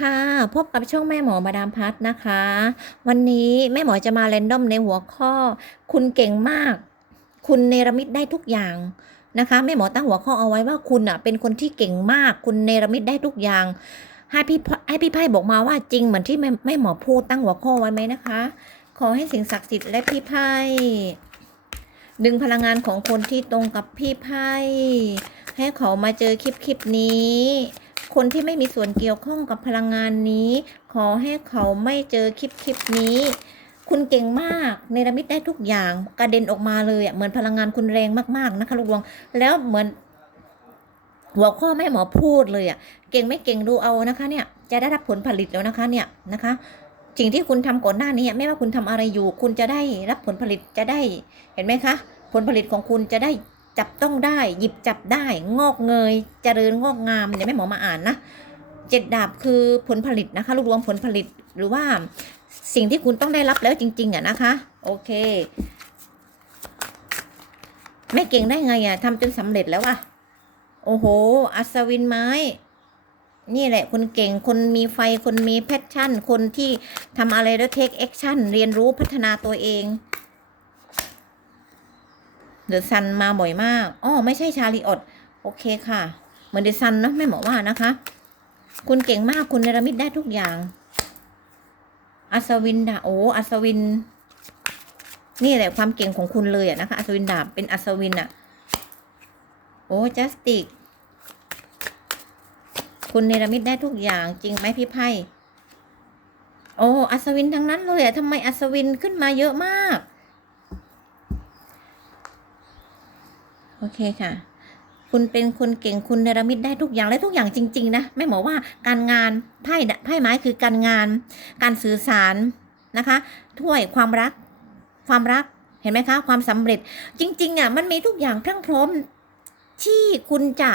ค่ะ พบกับช่องแม่หมอมาดามพัฒนะคะ วันนี้แม่หมอจะมาแรนดอมในหัวข้อ คุณเก่งมาก คุณเนรมิตได้ทุกอย่างนะคะแม่หมอตั้งหัวข้อเอาไว้ว่าคุณอะเป็นคนที่เก่งมาก คุณเนรมิตได้ทุกอย่าง ให้พี่ให้พี่ไพ่บอกมาว่าจริงเหมือนที่แม่แม่หมอพูดตั้งหัวข้อไว้ไหมนะคะ ขอให้สิ่งศักดิ์สิทธิ์และพี่ไพ่ดึงพลังงานของคนที่ตรงกับพี่ไพ่ให้เขามาเจอคลิปคลิปนี้ คนที่ไม่มีส่วนเกี่ยวข้องกับพลังงานนี้ ขอให้เขาไม่เจอคลิปคลิปนี้ คุณเก่งมากเนรมิตได้ทุกอย่างกระเด็นออกมาเลยอะเหมือนพลังงานคุณแรงมากๆนะคะลูกดวงแล้วเหมือนหัวข้อแม่หมอพูดเลยอะ เก่งไม่เก่งดูเอานะคะเนี่ย จะได้รับผลผลิตแล้วนะคะเนี่ยนะคะ สิ่งที่คุณทำก่อนหน้านี้ไม่ว่าคุณทำอะไรอยู่ คุณจะได้รับผลผลิตจะได้ เห็นไหมคะ ผลผลิตของคุณจะได้ จับต้องได้ หยิบจับได้งอกเงย เจริญงอกงามเดี๋ยวแม่หมอมาอ่านนะเจ็ดดาบคือผลผลิตนะคะลูกรวงผลผลิตหรือว่าสิ่งที่คุณต้องได้รับแล้วจริง ๆอะนะคะ โอเคไม่เก่งได้ไงอะทำจนสำเร็จแล้วอะโอ้โห อัศวินไม้ นี่แหละ คนเก่งคนมีไฟคนมีแพชชั่น คนที่ทำอะไรแล้วเทคแอคชั่น เรียนรู้พัฒนาตัวเอง เดอะซันมาบ่อยมากอ๋อไม่ใช่ชาลีอดโอเคค่ะ เหมือนเดอะซันเนะแม่หมอว่านะคะ คุณเก่งมากคุณเนรมิตได้ทุกอย่าง อัศวินดาโอ้อัศวิน นี่แหละความเก่งของคุณเลยอะนะคะ อัศวินดาบเป็นอัศวินอะโอ้จัสติก คุณเนรมิตได้ทุกอย่างจริงไหมพี่ไพ่โอ้อัศวินทั้งนั้นเลยอะทำไมอัศวินขึ้นมาเยอะมาก โอ เคค่ะ คุณเป็นคนเก่งคุณเนรมิตได้ทุกอย่างและทุกอย่างจริง ๆ นะแม่หมอว่าการงานไพ่ไพ่ไม้คือการงาน การสื่อสารนะคะถ้วยความรัก ความรักเห็นไหมคะ ความสำเร็จจริงๆอะมันมีทุกอย่างพรั่งพร้อมที่คุณจะ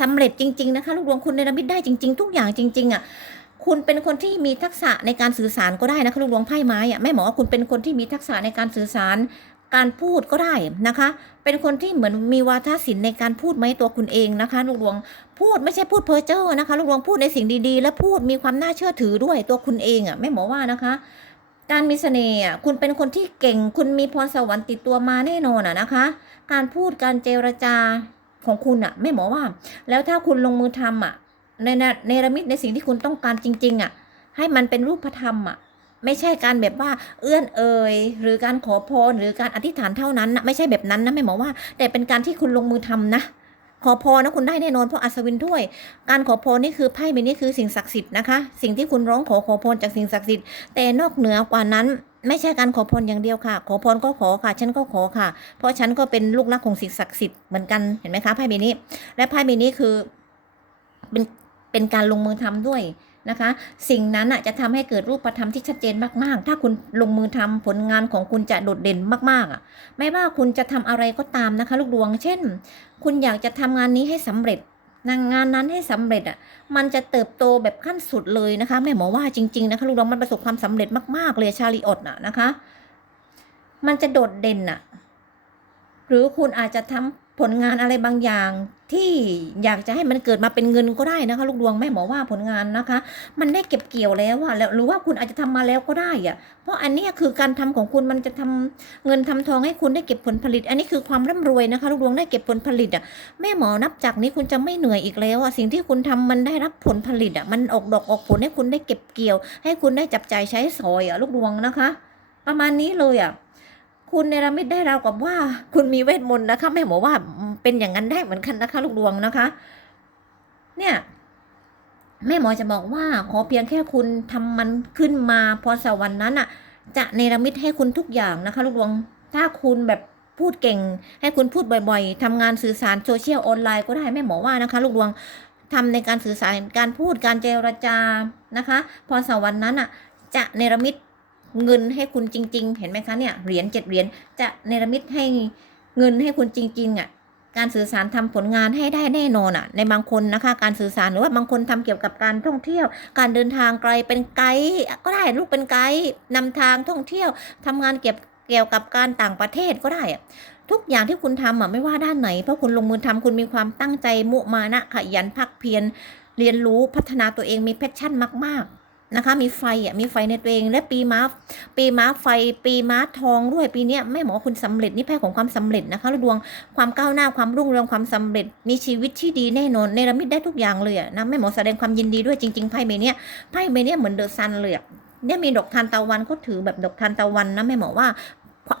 สำเร็จจริง ๆ นะคะลูกดวงคุณเนรมิตได้จริง ๆ ทุกอย่างจริง ๆ อะคุณเป็นคนที่มีทักษะในการสื่อสารก็ได้นะคะลูกดวงไพ่ไม้อะแม่หมอว่าคุณเป็นคนที่มีทักษะในการสื่อสาร การพูดก็ได้นะคะ เป็นคนที่เหมือนมีวาทศิลป์ในการพูดไหมตัวคุณเองนะคะ ลูกดวงพูดไม่ใช่พูดเพ้อเจ้อนะคะ ลูกดวงพูดในสิ่งดีๆ และพูดมีความน่าเชื่อถือด้วยตัวคุณเองอะแม่หมอว่านะคะการมีเสน่ห์อะคุณเป็นคนที่เก่ง คุณมีพรสวรรค์ติดตัวมาแน่นอนอะนะคะ การพูดการเจรจาของคุณอะแม่หมอว่า แล้วถ้าคุณลงมือทำอะในในเนรมิตในสิ่งที่คุณต้องการจริง ๆ อะ ให้มันเป็นรูปธรรมอะ ไม่ใช่การแบบว่าเอื้อนเอ่ยหรือการขอพรหรือการอธิษฐานเท่านั้นนะไม่ใช่แบบนั้นนะแม่หมอว่า แต่เป็นการที่คุณลงมือทำนะ ขอพรนะคุณได้แน่นอนเพราะอัศวินถ้วย การขอพรนี่คือไพ่ใบนี้คือสิ่งศักดิ์สิทธิ์นะคะ สิ่งที่คุณร้องขอขอพรจากสิ่งศักดิ์สิทธิ์แต่นอกเหนือกว่านั้นไม่ใช่การขอพรอย่างเดียวค่ะ ขอพรก็ขอค่ะ ฉันก็ขอค่ะ เพราะฉันก็เป็นลูกรักของสิ่งศักดิ์สิทธิ์เหมือนกัน เห็นไหมคะไพ่ใบนี้ และไพ่ใบนี้คือเป็นเป็นการลงมือทำด้วย นะคะ สิ่งนั้นจะทำให้เกิดรูปธรรมที่ชัดเจนมาก ๆ ถ้าคุณลงมือทำผลงานของคุณจะโดดเด่นมากๆอะไม่ว่าคุณจะทำอะไรก็ตามนะคะ ลูกดวง เช่น คุณอยากจะทำงานนี้ให้สำเร็จงานนั้นให้สำเร็จอะมันจะเติบโตแบบขั้นสุดเลยนะคะแม่หมอว่าจริง ๆ นะคะ ลูกดวงมันประสบความสำเร็จมาก ๆ เลยชาลีอดน่ะนะคะ มันจะโดดเด่นอะหรือคุณอาจจะทำ ผลงานอะไรบางอย่างที่อยากจะให้มันเกิดมาเป็นเงินก็ได้นะคะ ลูกดวงแม่หมอว่าผลงานนะคะ มันได้เก็บเกี่ยวแล้วอะแล้วหรือว่าคุณอาจจะทำมาแล้วก็ได้อะเพราะอันนี้คือการทำของคุณมันจะทำเงินทำทองให้คุณได้เก็บผลผลิต อันนี้คือความร่ำรวยนะคะ ลูกดวงได้เก็บผลผลิตอะแม่หมอนับจากนี้คุณจะไม่เหนื่อยอีกแล้วอะสิ่งที่คุณทำมันได้รับผลผลิตอะมันออกดอกออกผลให้คุณได้เก็บเกี่ยว ให้คุณได้จับใจใช้สอยอะลูกดวงนะคะ ประมาณนี้เลยอะ คุณเนรมิตได้ราวกับว่า คุณมีเวทมนต์นะคะ แม่หมอว่าเป็นอย่างนั้นได้เหมือนกันนะคะ ลูกดวงนะคะ เนี่ย แม่หมอจะบอกว่า ขอเพียงแค่คุณทำมันขึ้นมาพรสวรรค์นั้นอะ จะเนรมิตให้คุณทุกอย่างนะคะ ลูกดวง ถ้าคุณแบบพูดเก่ง ให้คุณพูดบ่อยๆทำงานสื่อสารโซเชียลออนไลน์ก็ได้แม่หมอว่านะคะ ลูกดวงทำในการสื่อสารการพูดการเจรจานะคะพรสวรรค์นั้นอะ จะเนรมิต เงินให้คุณจริง ๆ เห็นไหมคะเนี่ยเหรียญเจ็ดเหรียญจะเนรมิตให้เงินให้คุณจริง ๆ อะ การสื่อสารทำผลงานให้ได้แน่นอนอะ ในบางคนนะคะ การสื่อสารหรือว่าบางคนทำเกี่ยวกับการท่องเที่ยว การเดินทางไกลเป็นไกด์ก็ได้ลูกเป็นไกด์นำทางท่องเที่ยวทำงานเกี่ยวเกี่ยวกับการต่างประเทศก็ได้อะทุกอย่างที่คุณทำอะไม่ว่าด้านไหนเพราะคุณลงมือทำคุณมีความตั้งใจมุมานะขยันพักเพียรเรียนรู้พัฒนาตัวเองมีแพชชั่นมาก ๆ นะคะ มีไฟอะมีไฟในตัวเอง และปีม้าปีม้าไฟ ปีม้าทองด้วยปีเนี้ยแม่หมอคุณสำเร็จนี่ไพ่ของความสำเร็จนะคะดวงความก้าวหน้าความรุ่งเรืองความสำเร็จ มีชีวิตที่ดีแน่นอนเนรมิตได้ทุกอย่างเลยอะนะแม่หมอแสดงความยินดีด้วยจริงๆไพ่ใบเนี้ยไพ่ใบเนี้ยเหมือนเดอะซันเลยเนี่ยมีดอกทานตะวันก็ถือแบบดอกทานตะวันนะแม่หมอว่า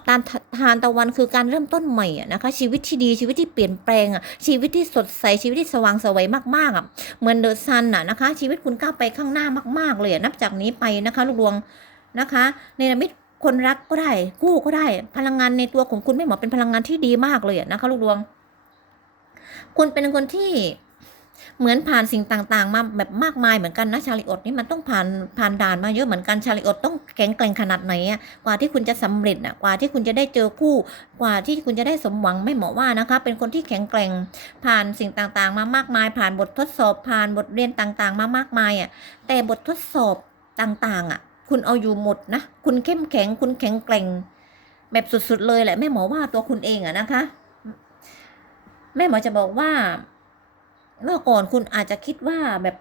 ทานทานตะวันคือการเริ่มต้นใหม่อะนะคะ ชีวิตที่ดีชีวิตที่เปลี่ยนแปลงอะชีวิตที่สดใสชีวิตที่สว่างสวัยมากๆอะเหมือนเดอะซันอะนะคะ ชีวิตคุณก้าวไปข้างหน้ามาก ๆ เลยอะนับจากนี้ไปนะคะลูกดวงนะคะเนมิตคนรักก็ได้คู่ก็ได้ พลังงานในตัวของคุณไม่หมอเป็นพลังงานที่ดีมากเลยอะนะคะลูกดวง คุณเป็นคนที่ เหมือนผ่านสิ่งต่างๆ มาแบบมากมายเหมือนกันนะชาลิอดนี่มันต้องผ่านผ่านด่านมาเยอะเหมือนกันชาลิอดต้องแข็งแกร่งขนาดไหนอะกว่าที่คุณจะสำเร็จอะกว่าที่คุณจะได้เจอคู่ กว่าที่คุณจะได้สมหวังไม่หมอว่านะคะ เป็นคนที่แข็งแกร่งผ่านสิ่งต่างๆ มามากมาย ผ่านบททดสอบ ผ่านบทเรียนต่างๆ มามากมายอะแต่บททดสอบต่างๆอะคุณเอาอยู่หมดนะคุณเข้มแข็งคุณแข็งแกร่ง แบบสุดๆเลยแหละแม่หมอว่าตัวคุณเองอะนะคะ แม่หมอจะบอกว่า เมื่อก่อนคุณอาจจะคิดว่าแบบ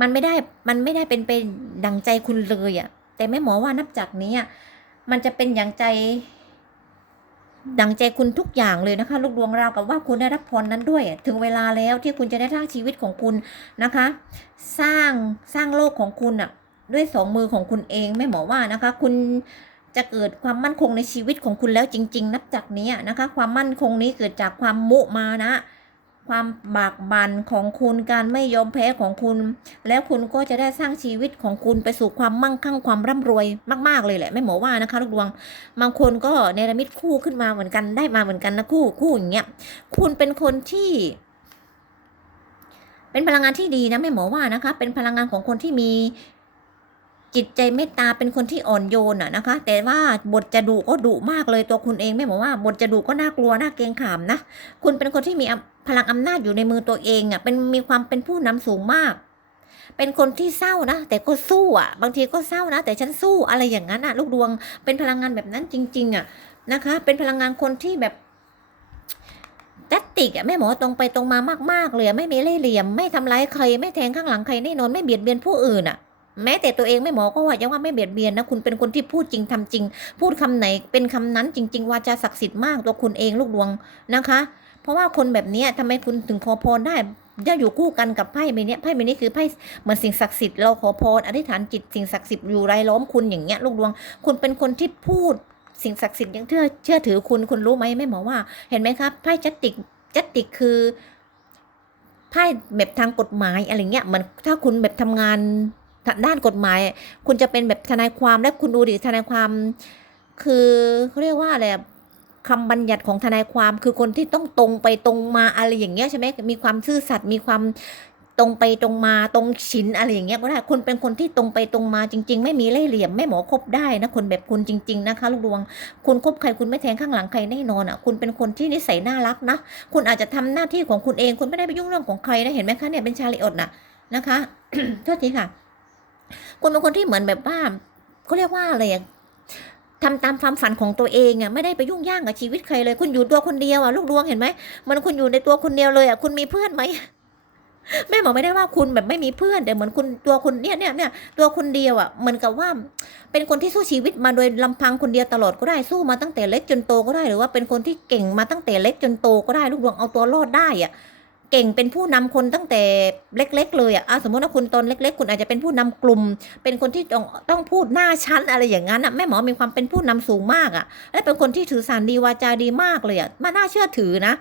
มันไม่ได้มันไม่ได้เป็นไปดังใจคุณเลยอะแต่แม่หมอว่านับจากนี้อะมันจะเป็นอย่างใจ ดังใจคุณทุกอย่างเลยนะคะ ลูกดวงราวกับว่าคุณได้รับพรนั้นด้วย ถึงเวลาแล้วที่คุณจะได้สร้างชีวิตของคุณนะคะ สร้างสร้างโลกของคุณอะ ด้วยสองมือของคุณเองแม่หมอว่านะคะ คุณจะเกิดความมั่นคงในชีวิตของคุณแล้วจริง ๆ นับจากนี้นะคะ ความมั่นคงนี้เกิดจากความมุมานะ ความบากบั่นของคุณการไม่ยอมแพ้ของคุณ แล้วคุณก็จะได้สร้างชีวิตของคุณไปสู่ความมั่งคั่งความร่ำรวยมาก ๆ เลยแหละแม่หมอว่านะคะลูกดวง บางคนก็เนรมิตคู่ขึ้นมาเหมือนกันได้มาเหมือนกันนะคู่คู่อย่างเงี้ยคุณเป็นคนที่ เป็นพลังงานที่ดีนะแม่หมอว่านะคะ เป็นพลังงานของคนที่มี จิตใจเมตตาเป็นคนที่อ่อนโยนอะนะคะ แต่ว่าบทจะดุก็ดุมากเลยตัวคุณเองไม่บอกว่าบทจะดุก็น่ากลัวน่าเกรงขามนะ คุณเป็นคนที่มีพลังอำนาจอยู่ในมือตัวเองอะเป็นมีความเป็นผู้นำสูงมาก เป็นคนที่เศร้านะ แต่ก็สู้อะบางทีก็เศร้านะ แต่ฉันสู้อะไรอย่างนั้นอะลูกดวงเป็นพลังงานแบบนั้นจริง ๆอะนะคะ เป็นพลังงานคนที่แบบจัตติกอะแม่หมอตรงไปตรงมามากๆเลยไม่มีเล่ห์เหลี่ยม ไม่ทำร้ายใคร ไม่แทงข้างหลังใครแน่นอนไม่เบียดเบียนผู้อื่นอะ แม้แต่ตัวเองไม่หมอก็ว่ายังว่าไม่เบียดเบียนนะคุณเป็นคนที่พูดจริงทำจริง พูดคำไหนเป็นคำนั้นจริง ๆ วาจาศักดิ์สิทธิ์มากตัวคุณเองลูกดวงนะคะ เพราะว่าคนแบบนี้ทำไมคุณถึงขอพรได้จะอยู่คู่กันกับไพ่ใบนี้ไพ่ใบนี้คือไพ่เหมือนสิ่งศักดิ์สิทธิ์เราขอพรอธิษฐานจิตสิ่งศักดิ์สิทธิ์อยู่รายล้อมคุณอย่างเงี้ยลูกดวง คุณเป็นคนที่พูดสิ่งศักดิ์สิทธิ์ยังเชื่อเชื่อถือคุณคุณรู้ไหมไม่หมอว่า เห็นไหมครับไพ่จัตติกจัตติกคือไพ่แบบทางกฎหมายอะไรเงี้ยเหมือนถ้าคุณแบบทำงาน ด้านกฎหมาย คุณจะเป็นแบบทนายความและคุณดูดิทนายความ คือเขาเรียกว่าอะไรคำบัญญัติของทนายความคือคนที่ต้องตรงไปตรงมาอะไรอย่างเงี้ยใช่ไหมมีความซื่อสัตย์มีความตรงไปตรงมาตรงฉินอะไรอย่างเงี้ยก็ได้คุณเป็นคนที่ตรงไปตรงมาจริง ๆ ไม่มีเล่ห์เหลี่ยมไม่หมอคบได้นะคนแบบคุณจริง ๆ นะคะลูกดวง คุณคบใครคุณไม่แทงข้างหลังใครแน่นอนอะคุณเป็นคนที่นิสัยน่ารักนะคุณอาจจะทำหน้าที่ของคุณเองคุณไม่ได้ไปยุ่งเรื่องของใครนะเห็นไหมคะเนี่ยเป็นชาลิอดน่ะนะคะโทษทีค่ะ คุณเป็นคนที่เหมือนแบบว่าเขาเรียกว่าอะไรทำตามความฝันของตัวเองอะไม่ได้ไปยุ่งยางกับชีวิตใครเลย คุณอยู่ตัวคนเดียวอะลูกดวงเห็นไหมมันคุณอยู่ในตัวคนเดียวเลยอะคุณมีเพื่อนไหมแม่บอกไม่ได้ว่าคุณแบบไม่มีเพื่อน แต่เหมือนคุณตัวคุณเนี่ยเนี่ยเนี่ยตัวคนเดียวอะเหมือนกับว่า เป็นคนที่สู้ชีวิตมาโดยลำพังคนเดียวตลอดก็ได้สู้มาตั้งแต่เล็กจนโตก็ได้หรือว่าเป็นคนที่เก่งมาตั้งแต่เล็กจนโตก็ได้ลูกดวงเอาตัวรอดได้อะ เก่งเป็นผู้นำคนตั้งแต่เล็ก ๆ เลยอะสมมติว่าคุณตนเล็ก ๆ คุณอาจจะเป็นผู้นำกลุ่ม เป็นคนที่ต้องต้องพูดหน้าชั้นอะไรอย่างนั้นอะแม่หมอมีความเป็นผู้นำสูงมากอะ และเป็นคนที่ถือสารดีวาจาดีมากเลยอะมาน่าเชื่อถือนะ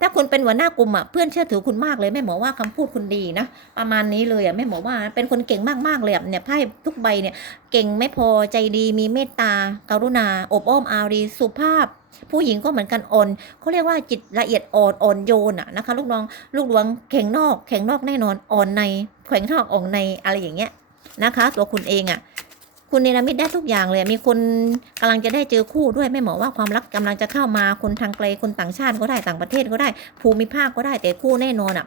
ถ้าคุณเป็นหัวหน้ากลุ่มอะเพื่อนเชื่อถือคุณมากเลยแม่หมอว่าคำพูดคุณดีนะประมาณนี้เลยอะแม่หมอว่าเป็นคนเก่งมากๆเลยอะเนี่ยไพ่ทุกใบเนี่ยเก่งไม่พอใจดีมีเมตตากรุณา อบอ้อมอารีสุภาพ ผู้หญิงก็เหมือนกันอ่อนเขาเรียกว่าจิตละเอียดอ่อนอ่อนโยนอะนะคะ ลูกน้องลูกหลวงแข็งนอก แข็งนอกแน่นอนอ่อนในแข็งนอกอ่อนในอะไรอย่างเงี้ยนะคะ ตัวคุณเองอะคุณเนรมิตได้ทุกอย่างเลย มีคนกำลังจะได้เจอคู่ด้วยแม่หมอว่าความรักกำลังจะเข้ามาคนทางไกลคนต่างชาติก็ได้ต่างประเทศก็ได้ ภูมิภาคก็ได้แต่คู่แน่นอนอะ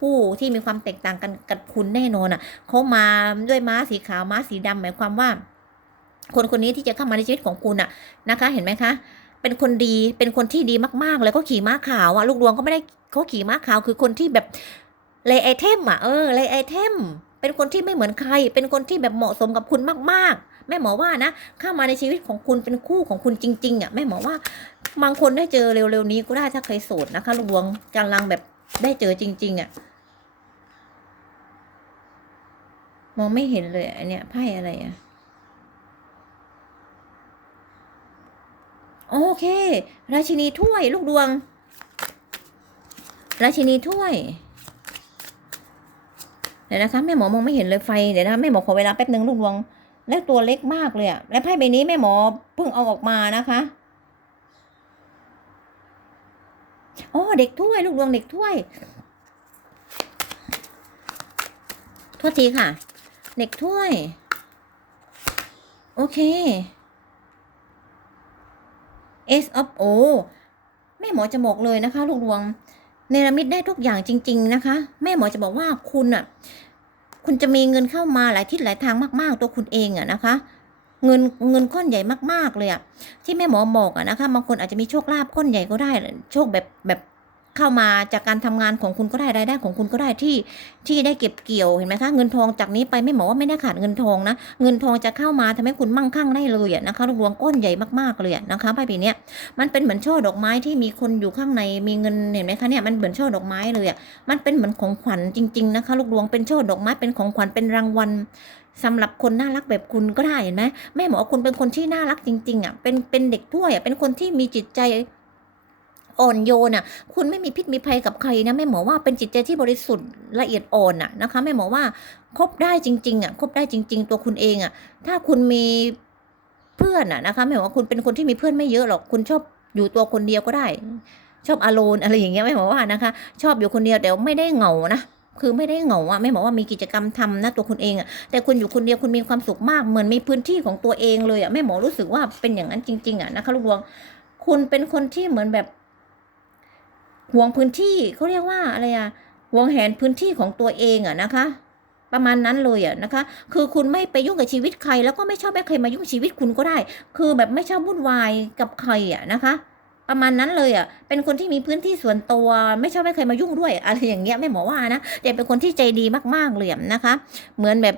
คู่ที่มีความแตกต่างกันกับคุณแน่นอนอะเขามาด้วยม้าสีขาวม้าสีดำหมายความว่า คนคนนี้ที่จะเข้ามาในชีวิตของคุณอะนะคะ เห็นไหมคะ เป็นคนดีเป็นคนที่ดีมากๆเลยก็ขี่ม้าขาวอะลูกดวงก็ไม่ได้เขาขี่ม้าขาวคือคนที่แบบเลยไอเทมอะเออเลยไอเทมเป็นคนที่ไม่เหมือนใคร เป็นคนที่แบบเหมาะสมกับคุณมากๆ แม่หมอว่านะ เข้ามาในชีวิตของคุณเป็นคู่ของคุณจริง ๆอะแม่หมอว่า บางคนได้เจอเร็วๆนี้ก็ได้ถ้าใครโสดนะคะลูกดวงกำลังแบบได้เจอจริง ๆ อะ มองไม่เห็นเลยอันเนี้ยไพ่อะไรอะ โอเค ราชินีถ้วยลูกดวง ราชินีถ้วย เดี๋ยวนะคะแม่หมอมองไม่เห็นเลยไฟ เดี๋ยวนะแม่หมอขอเวลาแป๊บหนึ่งลูกดวง แล้วตัวเล็กมากเลยอะและไพ่ใบนี้แม่หมอเพิ่งเอาออกมานะคะอ๋อเด็กถ้วย ลูกดวงเด็กถ้วยโทษทีค่ะ เด็กถ้วย โอเค S of O แม่หมอจะบอกเลยนะคะ ลูกดวงเนรมิตได้ทุกอย่างจริง ๆ นะคะ แม่หมอจะบอกว่าคุณอะ คุณจะมีเงินเข้ามาหลายทิศหลายทางมากๆ ตัวคุณเองอะนะคะ เงินเงินก้อนใหญ่มากๆเลยอะที่แม่หมอบอกอะนะคะบางคนอาจจะมีโชคลาภก้อนใหญ่ก็ได้ โชคแบบแบบ เข้ามาจากการทำงานของคุณก็ได้รายได้ของคุณก็ได้ที่ที่ได้เก็บเกี่ยวเห็นไหมคะเงินทองจากนี้ไปไม่หมอว่าไม่ได้ขาดเงินทองนะ เงินทองจะเข้ามาทำให้คุณมั่งคั่งได้เลยอะนะคะลูกดวงก้อนใหญ่มากๆเลยนะคะใบปีนี้มันเป็นเหมือนช่อดอกไม้ที่มีคนอยู่ข้างในมีเงินเห็นไหมคะเนี่ยมันเหมือนช่อดอกไม้เลยอะมันเป็นเหมือนของขวัญจริง ๆ นะคะ ลูกดวงเป็นช่อดอกไม้เป็นของขวัญเป็นรางวัลสำหรับคนน่ารักแบบคุณก็ได้เห็นไหมแม่หมอคุณเป็นคนที่น่ารักจริงๆอะเป็นเป็นเด็กถ้วยอะเป็นคนที่มีจิตใจ อ่อนโยนอะ คุณไม่มีพิษมีภัยกับใครนะแม่หมอว่าเป็นจิตใจที่บริสุทธิ์ละเอียดอ่อนอะนะคะแม่หมอว่าคบได้จริงๆอะคบได้จริง ๆ ตัวคุณเองอะ ถ้าคุณมีเพื่อนอะนะคะแม่หมอว่าคุณเป็นคนที่มีเพื่อนไม่เยอะหรอกคุณชอบอยู่ตัวคนเดียวก็ได้ ชอบอโลนอะไรอย่างเงี้ยแม่หมอว่านะคะ ชอบอยู่คนเดียวแต่ไม่ได้เหงานะคือไม่ได้เหงาอะแม่หมอว่ามีกิจกรรมทำนะตัวคุณเองอะแต่คุณอยู่คนเดียวคุณมีความสุขมากเหมือนมีพื้นที่ของตัวเองเลยอะแม่หมอรู้สึกว่าเป็นอย่างนั้นจริง ๆอะนะคะลูกดวง คุณเป็นคนที่เหมือนแบบ ห่วงพื้นที่เขาเรียกว่าอะไรอะห่วงแหนพื้นที่ของตัวเองอะนะคะ ประมาณนั้นเลยอะนะคะ คือคุณไม่ไปยุ่งกับชีวิตใคร แล้วก็ไม่ชอบให้ใครมายุ่งชีวิตคุณก็ได้ คือแบบไม่ชอบวุ่นวายกับใครอะนะคะประมาณนั้นเลยอะ เป็นคนที่มีพื้นที่ส่วนตัวไม่ชอบให้ใครมายุ่งด้วยอะไรอย่างเงี้ยแม่หมอว่านะแต่เป็นคนที่ใจดีมากๆเลยนะคะ เหมือนแบบ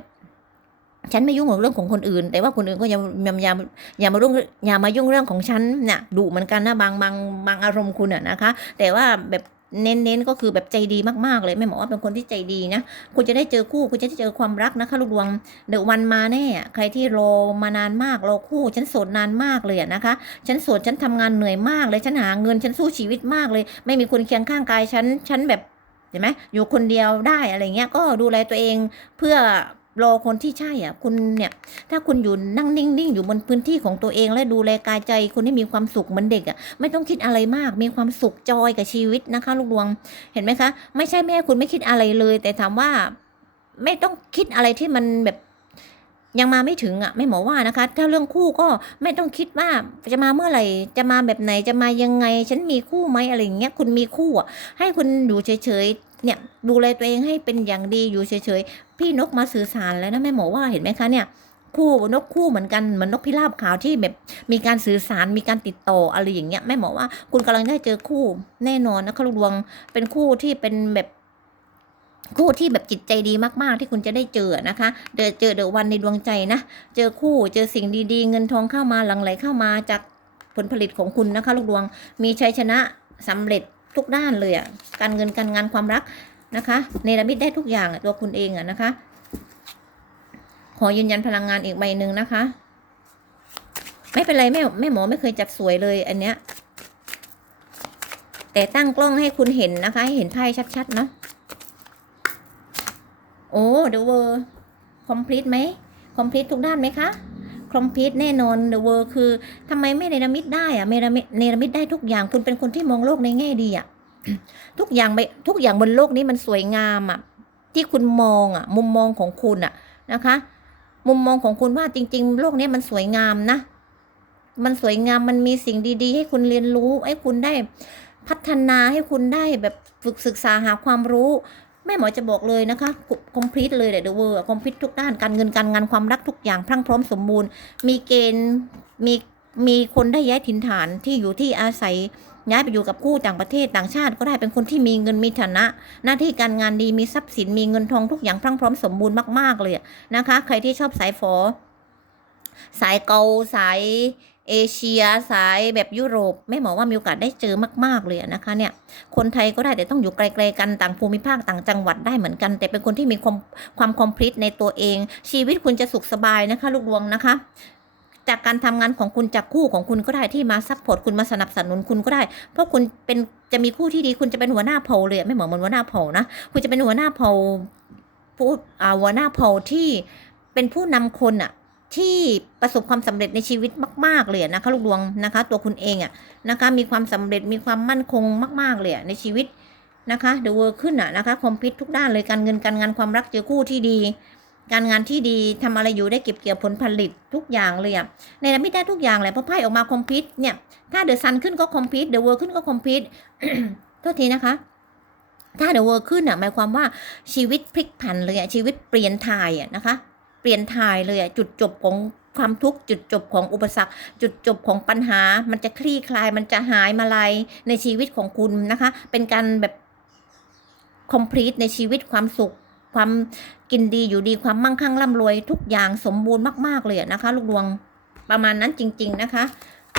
ฉันไม่ยุ่งกับเรื่องของคนอื่น แต่ว่าคนอื่นก็อย่าอย่าอย่ายามารุ่งอย่ามายุ่งเรื่องของฉันน่ะดุเหมือนกันนะบางบางบางอารมณ์คุณอะนะคะ แต่ว่าแบบเน้นๆก็คือแบบใจดีมากๆเลยแม่หมอว่าเป็นคนที่ใจดีนะคุณจะได้เจอคู่คุณจะได้เจอความรักนะคะลูกดวงเดี๋ยววันมาแน่อะใครที่รอมานานมากรอคู่ ฉันโสดนานมากเลยอะนะคะ ฉันโสดฉันทำงานเหนื่อยมากเลยฉันหาเงินฉันสู้ชีวิตมากเลย ไม่มีคนเคียงข้างกายฉันฉันแบบเห็นไหมอยู่คนเดียวได้อะไรเงี้ยก็ดูแลตัวเองเพื่อ รอคนที่ใช่อะ คุณเนี่ย ถ้าคุณอยู่นั่งนิ่งๆ อยู่บนพื้นที่ของตัวเอง และดูแลกายใจคุณให้มีความสุขเหมือนเด็กอะ ไม่ต้องคิดอะไรมาก มีความสุขจอยกับชีวิตนะคะ ลูกดวง เห็นไหมคะ ไม่ใช่แม่คุณไม่คิดอะไรเลย แต่ถามว่า ไม่ต้องคิดอะไรที่มันแบบ ยังมาไม่ถึงอะไม่หมอว่านะคะ ถ้าเรื่องคู่ก็ไม่ต้องคิดว่าจะมาเมื่อไหร่จะมาแบบไหนจะมายังไง ฉันมีคู่ไหมอะไรอย่างเงี้ยคุณมีคู่อะให้คุณอยู่เฉยๆเนี่ยดูแลตัวเองให้เป็นอย่างดีอยู่เฉยๆพี่นกมาสื่อสารแล้วนะแม่หมอว่าเห็นไหมคะเนี่ยคู่นกคู่เหมือนกันเหมือนนกพิราบขาวที่แบบมีการสื่อสารมีการติดต่ออะไรอย่างเงี้ยแม่หมอว่าคุณกำลังได้เจอคู่แน่นอนนะคะลูกดวงเป็นคู่ที่เป็นแบบ คู่ที่แบบจิตใจดีมากๆ ที่คุณจะได้เจอนะคะเดเจอเดอวันในดวงใจนะ เจอคู่เจอสิ่งดีๆ เงินทองเข้ามาหลั่งไหลเข้ามาจากผลผลิตของคุณนะคะ ลูกดวงมีชัยชนะสำเร็จทุกด้านเลยอะ่ะการเงินการงานความรักนะคะเนรมิตได้ทุกอย่างตัวคุณเองอะนะคะ ขอยืนยันพลังงานอีกใบหนึ่งนะคะ ไม่เป็นไรแม่แม่หมอไม่เคยจับสวยเลยอันเนี้ยแต่ตั้งกล้องให้คุณเห็นนะคะ ให้เห็นไพ่ชัดๆเนาะ โอ้เดอะเวอร์คอมพลีทไหมคอมพลีททุกด้านไหมคะคอมพลีทแน่นอนเดอะเวอร์คือทำไมไม่เนรมิตได้อะเนรมิตเนรมิตได้ทุกอย่างคุณเป็นคนที่มองโลกในแง่ดีอะทุกอย่างไปทุกอย่างบนโลกนี้มันสวยงามอะที่คุณมองอะมุมมองของคุณอะนะคะ มุมมองของคุณว่าจริง ๆ โลกนี้มันสวยงามนะ มันสวยงามมันมีสิ่งดี ๆ ให้คุณเรียนรู้ให้คุณได้พัฒนาให้คุณได้แบบฝึกศึกษาหาความรู้ แม่หมอจะบอกเลยนะคะคอมพลีทเลยเดอะเวอร์คอมพลีททุกด้านการเงินการงานความรักทุกอย่างพรั่งพร้อมสมบูรณ์ มีเกณฑ์มีมีคนได้ย้ายถิ่นฐานที่อยู่ที่อาศัยย้ายไปอยู่กับคู่ต่างประเทศต่างชาติก็ได้เป็นคนที่มีเงินมีฐานะ หน้าที่การงานดีมีทรัพย์สินมีเงินทองทุกอย่างพรั่งพร้อมสมบูรณ์มากๆเลยนะคะ ใครที่ชอบสายฝอสายเกาสาย เอเชียสายแบบยุโรปไม่หมอว่ามีโอกาสได้เจอมาก ๆ เลยนะคะเนี่ยคนไทยก็ได้แต่ต้องอยู่ไกล ๆ กันต่างภูมิภาคต่างจังหวัดได้เหมือนกัน แต่เป็นคนที่มีความความคอมพลีทในตัวเอง ชีวิตคุณจะสุขสบายนะคะลูกดวงนะคะจากการทำงานของคุณจากคู่ของคุณก็ได้ที่มาซัพพอร์ตคุณมาสนับสนุนคุณก็ได้ เพราะคุณเป็นจะมีคู่ที่ดีคุณจะเป็นหัวหน้าเผ่าเลยไม่เหมือนเหมือนหัวหน้าเผ่านะคุณจะเป็นหัวหน้าเผ่าผู้หัวหน้าเผ่าที่เป็นผู้นำคนอะ ที่ประสบความสำเร็จในชีวิตมาก ๆ เลยนะคะลูกดวงนะคะ ตัวคุณเองอะนะคะมีความสำเร็จมีความมั่นคงมาก ๆ เลยในชีวิตนะคะเดอะเวิร์ขึ้นอะนะคะคอมพิวทุกด้านเลยการเงินการงานความรักเจอคู่ที่ดี การงานที่ดีทำอะไรอยู่ได้เก็บเกี่ยวผลผลิตทุกอย่างเลยอะในระมิดได้ทุกอย่างแหละเพราะไพ่ออกมาคอมพิวเนี่ยถ้าเดอะซันขึ้นก็คอมพิวเดอะเวิร์ขึ้นก็คอมพิวโทษทีนะคะถ้าเดอะเวิร์ขึ้นอะหมายความว่าชีวิตพลิกผันเลยอะชีวิตเปลี่ยนถ่ายอะนะคะ เปลี่ยนถ่ายเลยอะจุดจบของความทุกข์จุดจบของอุปสรรค จุดจบของปัญหา มันจะคลี่คลายมันจะหายมาลายในชีวิตของคุณนะคะ เป็นการแบบ complete ในชีวิตความสุข ความกินดีอยู่ดีความมั่งคั่งร่ำรวย ทุกอย่างสมบูรณ์มาก ๆ เลยนะคะ ลูกดวงประมาณนั้นจริง ๆ นะคะ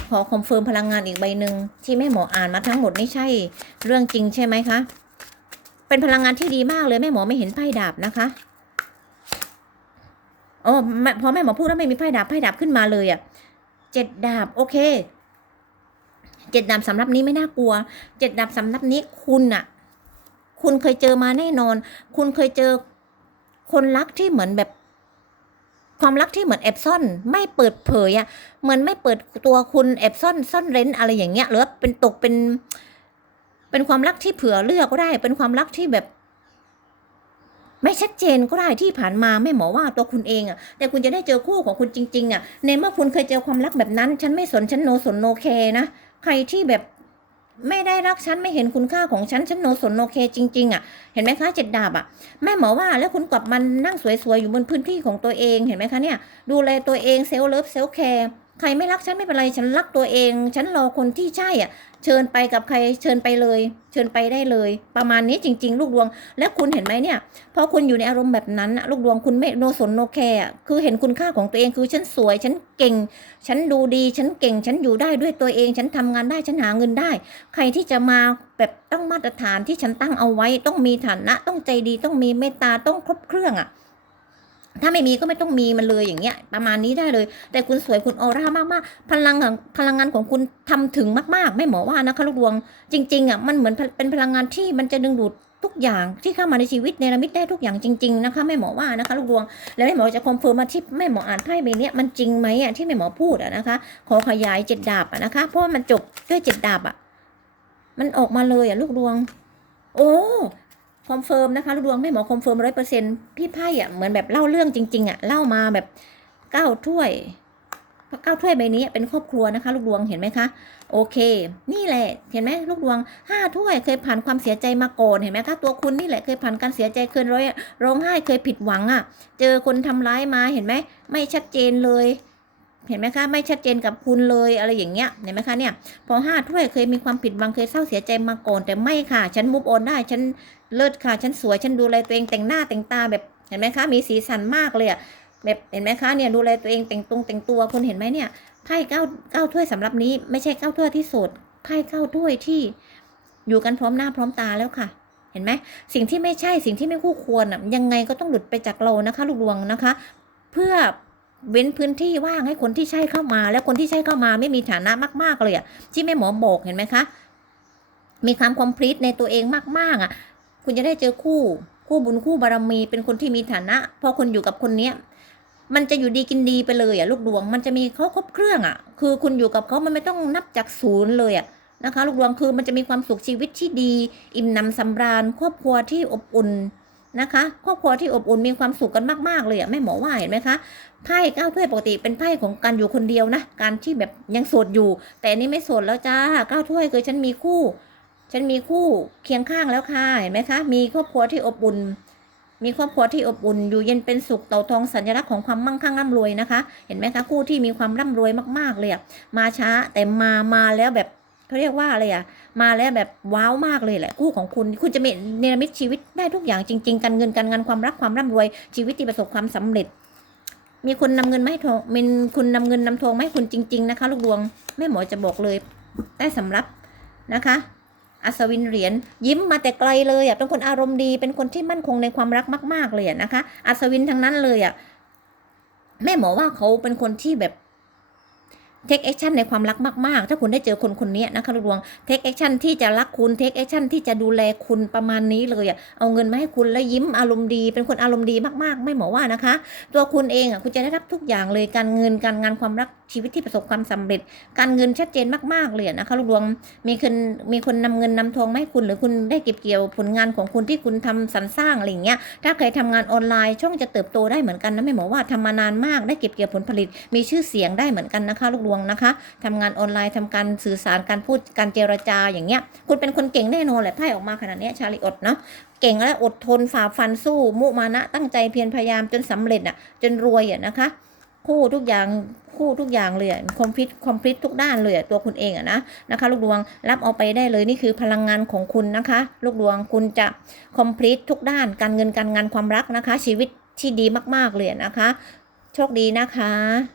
ขอคอนเฟิร์มพลังงานอีกใบหนึ่งที่แม่หมออ่านมาทั้งหมดนี่ใช่ เรื่องจริงใช่ไหมคะเป็นพลังงานที่ดีมากเลยแม่หมอไม่เห็นไพ่ดาบนะคะ โอ้พอแม่หมอพูดแล้วไม่มีไพ่ดาบไพ่ดาบขึ้นมาเลยอะ่ะเจ็ดดาบโอเคเจ็ดดาบสำรับนี้ไม่น่ากลัวเจ็ดดาบสำรับนี้คุณอะคุณเคยเจอมาแน่นอน คุณเคยเจอคนรักที่เหมือนแบบความรักที่เหมือนแอบซ่อนไม่เปิดเผยอะเหมือนไม่เปิดตัวคุณแอบซ่อนซ่อนเร้นอะไรอย่างเงี้ยหรือว่าเป็นตกเป็น เป็นความรักที่เผื่อเลือกก็ได้ เป็นความรักที่แบบ ไม่ชัดเจนก็ได้ที่ผ่านมาไม่หมอว่าตัวคุณเองอะแต่คุณจะได้เจอคู่ของคุณจริงๆอะในเมื่อคุณเคยเจอความรักแบบนั้น ฉันไม่สนฉันโนสนโนเคนะใครที่แบบไม่ได้รักฉันไม่เห็นคุณค่าของฉันฉันโนสนโนเคจริง ๆอะเห็นไหมคะเจ็ดดาบอะแม่หมอว่าแล้วคุณกลับมันนั่งสวยๆอยู่บนพื้นที่ของตัวเองเห็นไหมคะเนี่ยดูแลตัวเองเซลล์เลิฟเซลล์แคร์ ใครไม่รักฉันไม่เป็นไรฉันรักตัวเอง ฉันรอคนที่ใช่อะ เชิญไปกับใครเชิญไปเลย เชิญไปได้เลย ประมาณนี้จริง ๆ ลูกดวง และคุณเห็นไหมเนี่ยพอคุณอยู่ในอารมณ์แบบนั้นอะลูกดวงคุณไม่โนสนโนแคร์คือเห็นคุณค่าของตัวเองคือฉันสวย ฉันเก่ง ฉันดูดี ฉันเก่ง ฉันอยู่ได้ด้วยตัวเอง ฉันทำงานได้ฉันหาเงินได้ ใครที่จะมาแบบต้องมาตรฐานที่ฉันตั้งเอาไว้ ต้องมีฐานะ ต้องใจดีต้องมีเมตตาต้องครบเครื่องอะ ถ้าไม่มีก็ไม่ต้องมีมันเลยอย่างเงี้ย ประมาณนี้ได้เลย แต่คุณสวยคุณออร่ามากๆ พลังของพลังงานของคุณทำถึงมาก ๆ ไม่หมอว่านะคะลูกดวง จริงๆอะมันเหมือนเป็นพลังงานที่มันจะดึงดูดทุกอย่างที่เข้ามาในชีวิตเนรมิตได้ทุกอย่างจริง ๆ นะคะแม่หมอว่านะคะลูกดวง แล้วแม่หมอจะคอนเฟิร์มมาที่แม่หมออ่านไพ่ใบเนี้ยมันจริงไหมอะที่แม่หมอพูดอะนะคะ ขอขยายเจ็ดดาบอะนะคะ เพราะมันจบด้วยเจ็ดดาบอะมันออกมาเลยอะลูกดวง โอ้ คอนเฟิร์มนะคะลูกดวงแม่หมอคอนเฟิร์มร้อยเปอร์เซ็นต์พี่ไพ่อะเหมือนแบบเล่าเรื่องจริง ๆอะเล่ามาแบบเก้าถ้วยเก้าถ้วยใบนี้เป็นครอบครัวนะคะ ลูกดวงเห็นไหมคะ โอเค นี่แหละเห็นไหมลูกดวงห้าถ้วยเคยผ่านความเสียใจมาก่อนเห็นไหมคะตัวคุณนี่แหละเคยผ่านการเสียใจเคยร้อยร้องไห้เคยผิดหวังอะ เจอคนทำร้ายมาเห็นไหมไม่ชัดเจนเลย เห็นไหมคะไม่ชัดเจนกับคุณเลยอะไรอย่างเงี้ยเห็นไหมคะเนี่ยพอห้าถ้วยเคยมีความผิดหวังเคยเศร้าเสียใจมาก่อนแต่ไม่ค่ะ ฉันมุกออนได้ฉันเลิศค่ะ ฉันสวยฉันดูแลตัวเองแต่งหน้าแต่งตาแบบเห็นไหมคะ มีสีสันมากเลยอะแบบเห็นไหมคะเนี่ยดูแลตัวเองแต่งตรงแต่งตัวคุณเห็นไหมเนี่ยไพ่เก้าเก้าถ้วยสำหรับนี้ ไม่ใช่เก้าถ้วยที่โสดไพ่เก้าถ้วยที่ อยู่กันพร้อมหน้าพร้อมตาแล้วค่ะเห็นไหมสิ่งที่ไม่ใช่สิ่งที่ไม่คู่ควรอะยังไงก็ต้องหลุดไปจากเรานะคะ ลูกดวงนะคะ เพื่อ เว้นพื้นที่ว่างให้คนที่ใช่เข้ามา แล้วคนที่ใช่เข้ามาไม่มีฐานะมากๆเลยอะที่แม่หมอบอกเห็นไหมคะ มีความคอมพลีทในตัวเองมากๆอะคุณจะได้เจอคู่คู่บุญคู่บารมีเป็นคนที่มีฐานะ พอคนอยู่กับคนเนี้ยมันจะอยู่ดีกินดีไปเลยอะลูกดวงมันจะมีเขาครบเครื่องอะ คือคุณอยู่กับเขามันไม่ต้องนับจากศูนย์เลยอะนะคะ ลูกดวงคือมันจะมีความสุขชีวิตที่ดี อิ่มนำสำราญครอบครัวที่อบอุ่น นะคะ ครอบครัวที่อบอุ่นมีความสุขกันมากๆเลยอะแม่หมอว่าเห็นไหมคะไพ่เก้าถ้วยปกติเป็นไพ่ของการอยู่คนเดียวนะการที่แบบยังโสดอยู่ แต่นี้ไม่โสดแล้วจ้าเก้าถ้วยคือฉันมีคู่ ฉันมีคู่เคียงข้างแล้วค่ะเห็นไหมคะมีครอบครัวที่อบอุ่นมีครอบครัวที่อบอุ่นอยู่เย็นเป็นสุขเต่าทองสัญลักษณ์ของความมั่งคั่งร่ำรวยนะคะ เห็นไหมคะคู่ที่มีความร่ำรวยมากๆเลยมาช้าแต่มามาแล้วแบบ เขาเรียกว่าอะไรอะมาแล้วแบบว้าวมากเลยแหละคู่ของคุณคุณจะมีเนรมิตชีวิตได้ทุกอย่างจริง ๆ การเงินการงานความรักความร่ำรวยชีวิตที่ประสบความสำเร็จ มีคนนำเงินมาให้ทองมีคุณนำเงินนำทองมาให้คุณจริง ๆ นะคะ ลูกดวงแม่หมอจะบอกเลย ได้สำรับนะคะอัศวินเหรียญยิ้มมาแต่ไกลเลยอะเป็นคนอารมณ์ดี เป็นคนที่มั่นคงในความรักมาก ๆ เลยอะนะคะ อัศวินทั้งนั้นเลยอะแม่หมอว่าเขาเป็นคนที่แบบ take action ในความรักมาก ๆ ถ้าคุณได้เจอคนคนนี้นะคะลูกดวง take action ที่จะรักคุณ take action ที่จะดูแลคุณประมาณนี้เลยอะเอาเงินมาให้คุณแล้วยิ้มอารมณ์ดี เป็นคนอารมณ์ดีมากๆ ไม่หมอว่านะคะ ตัวคุณเองอะคุณจะได้รับทุกอย่างเลยการเงินการงานความรักชีวิตที่ประสบความสำเร็จ การเงินชัดเจนมากๆเลยนะคะลูกดวงมีคนมีคนนำเงินนำทองมาให้คุณหรือคุณได้เก็บเกี่ยวผลงานของคุณที่คุณทำสรรสร้างอะไรอย่างเงี้ยถ้าเคยทำงานออนไลน์ช่องจะเติบโตได้เหมือนกันนะไม่หมอว่าทำมานานมากได้เก็บเกี่ยวผลผลิต มีชื่อเสียงได้เหมือนกันนะคะลูกดวงนะคะทำงานออนไลน์ทำการสื่อสารการพูดการเจรจาอย่างเงี้ย คุณเป็นคนเก่งแน่นอนแหละไพ่ออกมาขนาดเนี้ยชาลีอดเนาะเก่งและอดทนฝ่าฟันสู้มุมานะตั้งใจเพียรพยายามจนสำเร็จอะ จนรวยอะนะคะ คู่ทุกอย่างคู่ทุกอย่างเลยคอมพลีทคอมพลีททุกด้านเลยตัวคุณเองอะนะนะคะ ลูกดวงรับเอาไปได้เลยนี่คือพลังงานของคุณนะคะ ลูกดวงคุณจะคอมพลีททุกด้านการเงินการงานความรักนะคะ ชีวิตที่ดีมากๆเลยนะคะ โชคดีนะคะ